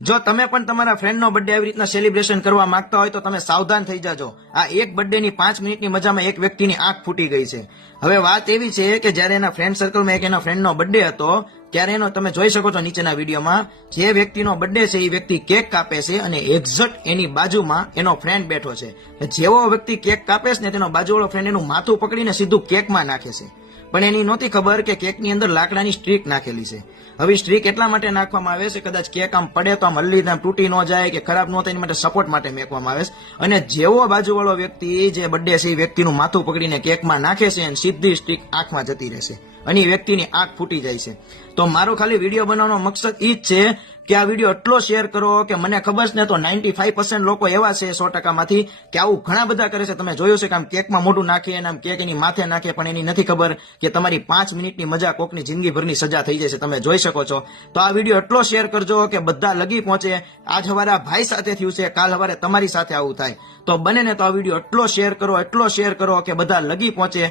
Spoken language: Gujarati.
જો તમે પણ તમારા ફ્રેન્ડનો બર્થડે આવી રીતના સેલિબ્રેશન કરવા માંગતા હોય તો તમે સાવધાન થઈ જાજો. આ એક બર્થડેની 5 મિનિટની મજામાં એક વ્યક્તિની આંખ ફૂટી ગઈ છે. હવે વાત એવી છે કે જ્યારે એના ફ્રેન્ડ સર્કલમાં એક એના ફ્રેન્ડનો બર્થડે હતો ત્યારે એનો તમે જોઈ શકો છો નીચેના વિડીયોમાં જે વ્યક્તિનો બર્થડે છે એ વ્યક્તિ કેક કાપે છે અને એક્ઝેક્ટ એની બાજુમાં એનો ફ્રેન્ડ બેઠો છે. જેવો વ્યક્તિ કેક કાપે છે ને તેનો બાજુવાળો ફ્રેન્ડ એનું માથું પકડીને સીધું કેકમાં નાખે છે. પણ એની નહોતી ખબર કે કેકની અંદર લાકડાની સ્ટ્રીક નાખેલી છે. હવે સ્ટ્રીક એટલા માટે નાખવામાં આવે છે કદાચ કેક આમ પડે તો આમ હલ્લી આમ તૂટી ન જાય કે ખરાબ ન થાય એની માટે સપોર્ટ માટે મેકવામાં આવે છે. અને જેવો બાજુવાળો વ્યક્તિ જે બર્થડે છે એ વ્યક્તિનું માથું પકડીને કેકમાં નાખે છે અને સીધી સ્ટ્રીક આંખમાં જતી રહેશે અને એ વ્યક્તિની આંખ ફૂટી જાય છે. તો મારો ખાલી વિડીયો બનાવવાનો મકસદ ઈ જ છે કે આ વિડીયો એટલો શેર કરો કે મને ખબર છે ને તો 95% લોકો એવા છે 100% માંથી કે આવું ઘણા બધા કરે છે. તમે જોયું છે કે આમ કેકમાં મોઢું નાખે અને આમ કેક એની માથે નાખે પણ એની નથી ખબર કે તમારી 5 મિનિટની મજા કોકની જિંદગીભરની સજા થઈ જશે. તમે જોઈ શકો છો. તો આ વિડીયો એટલો શેર કરજો કે બધા લગી પહોંચે. આજ સવારે આ ભાઈ સાથે થયું છે, કાલ સવારે તમારી સાથે આવું થાય. તો બને ને તો આ વિડીયો એટલો શેર કરો કે બધા લગી પહોંચે.